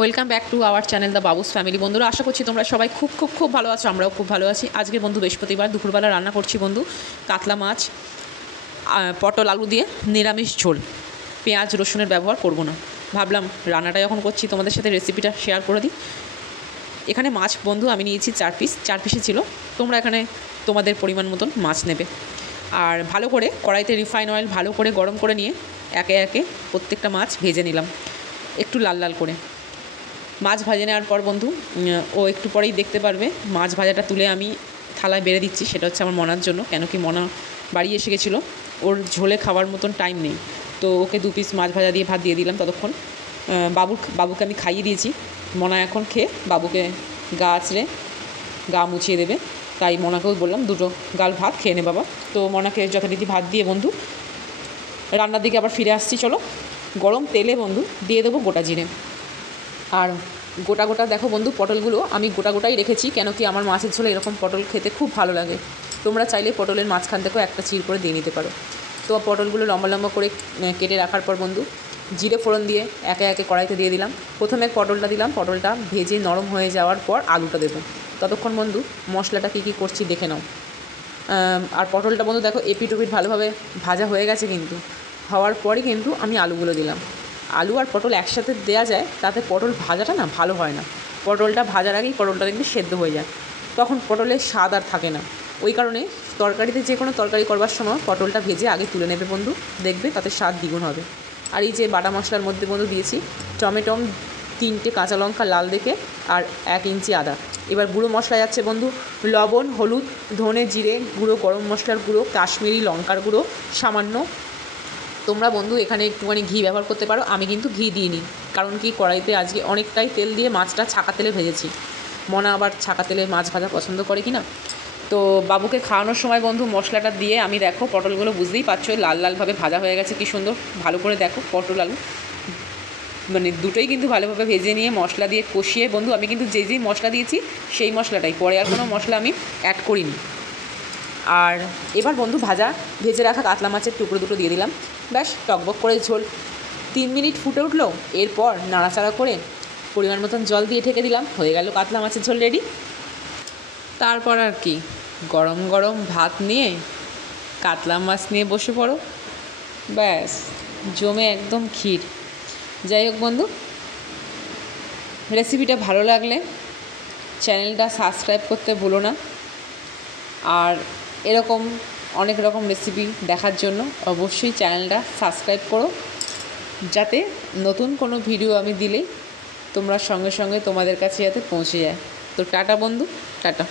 Welcome back to our channel the Babus family. বন্ধুরা, আশা করছি তোমরা সবাই খুব ভালো আছো। আমরাও খুব ভালো আছি। আজকে বন্ধু বৃহস্পতিবার দুপুরবেলা রান্না করছি বন্ধু কাতলা মাছ, পটল আলু দিয়ে নিরামিষ ঝোল। পেঁয়াজ রসুনের ব্যবহার করব না, ভাবলাম রান্নাটা যখন করছি তোমাদের সাথে রেসিপিটা শেয়ার করে দিই। এখানে মাছ বন্ধু আমি নিয়েছি 4 পিসই ছিল। তোমরা এখানে তোমাদের পরিমাণ মতন মাছ নেবে। আর ভালো করে কড়াইতে রিফাইন অয়েল ভালো করে গরম করে নিয়ে একে একে প্রত্যেকটা মাছ ভেজে নিলাম একটু লাল লাল করে। মাছ ভাজে নেওয়ার পর বন্ধু ও একটু পরেই দেখতে পারবে মাছ ভাজাটা তুলে আমি থালায় বেড়ে দিচ্ছি। সেটা হচ্ছে আমার মনার জন্য, কেন কি মনা বাড়ি এসে গেছিলো, ওর ঝোলে খাওয়ার মতন টাইম নেই। তো ওকে 2 পিস মাছ ভাজা দিয়ে ভাত দিয়ে দিলাম। ততক্ষণ বাবুকে আমি খাইয়ে দিয়েছি। মনা এখন খেয়ে বাবুকে গা আঁচড়ে গা মুছিয়ে দেবে, তাই মনাকেও বললাম 2 গাল ভাত খেয়ে নে বাবা। তো মনাকে যথারীতি ভাত দিয়ে বন্ধু রান্নার দিকে আবার ফিরে আসছি। চলো, গরম তেলে বন্ধু দিয়ে দেবো গোটা জিরে। আর গোটা দেখো বন্ধু, পটলগুলো আমি গোটাই রেখেছি, কেন কি আমার মাছের ঝোলে এরকম পটল খেতে খুব ভালো লাগে। তোমরা চাইলে পটলের মাঝখান থেকেও একটা চির করে দিয়ে নিতে পারো। তো পটলগুলো লম্বা করে কেটে রাখার পর বন্ধু জিরে ফোড়ন দিয়ে একে একে কড়াইতে দিয়ে দিলাম। প্রথমে পটলটা দিলাম, পটলটা ভেজে নরম হয়ে যাওয়ার পর আলুটা দেবো। ততক্ষণ বন্ধু মশলাটা কী করছি দেখে নাও। আর পটলটা বন্ধু দেখো এপিট ওপিট ভালোভাবে ভাজা হয়ে গেছে, কিন্তু হওয়ার পরই কিন্তু আমি আলুগুলো দিলাম। আলু আর পটল একসাথে দেওয়া যায়, তাতে পটল ভাজাটা না ভালো হয় না। পটলটা ভাজার আগেই পটলটা দেখবি সেদ্ধ হয়ে যায়, তখন পটলের স্বাদ আর থাকে না। ওই কারণে তরকারিতে যে কোনো তরকারি করবার সময় পটলটা ভেজে আগে তুলে নেবে বন্ধু, দেখবে তাতে স্বাদ দ্বিগুণ হবে। আর এই যে বাটা মশলার মধ্যে বন্ধু দিয়েছি টমেটো, 3টে কাঁচা লঙ্কা লাল দেখে, আর 1 ইঞ্চি আদা। এবার গুঁড়ো মশলা যাচ্ছে বন্ধু লবণ, হলুদ, ধনে, জিরে গুঁড়ো, গরম মশলার গুঁড়ো, কাশ্মীরি লঙ্কার গুঁড়ো সামান্য। তোমরা বন্ধু এখানে একটুখানি ঘি ব্যবহার করতে পারো, আমি কিন্তু ঘি দিইনি, কারণ কি কড়াইতে আজকে অনেকটাই তেল দিয়ে মাছটা ছাকা তেলে ভেজেছি। মনে আবার ছাকা তেলে মাছ ভাজা পছন্দ করে কি না। তো বাবুকে খাওয়ানোর সময় বন্ধু মশলাটা দিয়ে আমি দেখো পটলগুলো বুঝতেই পারছো লালভাবে ভাজা হয়ে গেছে, কি সুন্দর। ভালো করে দেখো পটল আলু মানে দুটোই কিন্তু ভালোভাবে ভেজে নিয়ে মশলা দিয়ে কষিয়ে বন্ধু আমি কিন্তু যেই মশলা দিয়েছি সেই মশলাটাই, পরে আর কোনো মশলা আমি অ্যাড করিনি। আর এবার বন্ধু ভেজে রাখা কাতলা মাছের টুকরো দুটো দিয়ে দিলাম। ব্যাস টকবক করে ঝোল 3 মিনিট ফুটে উঠলো। এরপর নাড়াচাড়া করে পরিমাণ মতন জল দিয়ে ঢেকে দিলাম। হয়ে গেল কাতলা মাছের ঝোল রেডি। তারপর আর কি, গরম ভাত নিয়ে কাতলা মাছ নিয়ে বসে পড়ো, ব্যাস জমে একদম ক্ষীর। যাই হোক বন্ধু, রেসিপিটা ভালো লাগলে চ্যানেলটা সাবস্ক্রাইব করতে ভুলো না। আর এরকম অনেক রকম রেসিপি দেখার জন্য অবশ্যই চ্যানেলটা সাবস্ক্রাইব করো, যাতে নতুন কোনো ভিডিও আমি দিলেই তোমরা সঙ্গে সঙ্গে তোমাদের কাছে যাতে পৌঁছে যায়। তো টাটা বন্ধু, টাটা।